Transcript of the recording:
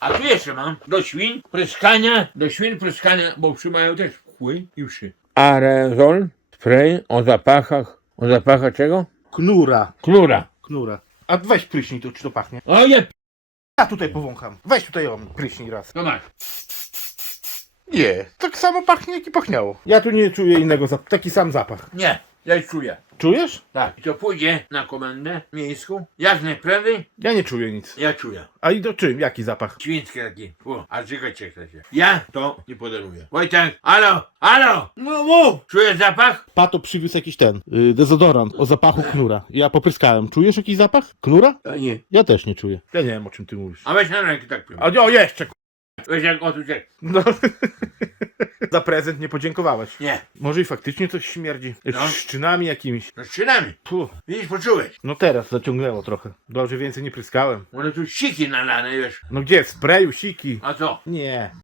A tu jeszcze mam do świn pryskania, bo wszy mają też wchły i wszy. Aerozol, spray o zapachach czego? Knura. Knura. A weź pryśnij tu, czy to pachnie? O je, Ja tutaj powącham. Weź tutaj pryśnij raz. to masz. Nie, tak samo pachnie, jak i pachniało. Ja tu nie czuję innego taki sam zapach. Nie, ja czuję. Czujesz? Tak. I to pójdzie na komendę miejską, jak najprędzej, Ja nie czuję nic. ja czuję. A i do czym? Jaki zapach? Świński taki, a żygać się chce. Ja to nie podaruję. Wojtek, halo, no mów! Czujesz zapach? Pato przywiózł jakiś dezodorant o zapachu knura. Ja popryskałem. Czujesz jakiś zapach? Knura? A nie. Ja też nie czuję. Ja nie wiem, o czym ty mówisz. A weź na rękę tak pił. O, jeszcze! Weź jak o tu ciek. No. Za prezent nie podziękowałeś. Nie, Może i faktycznie coś śmierdzi. No. Szczynami jakimiś. no szczynami. Puh. Widzisz, poczułeś. No teraz zaciągnęło trochę. Dobrze, więcej nie pryskałem. One tu siki nalane, wiesz. No gdzie? W sprayu, siki. A co? Nie.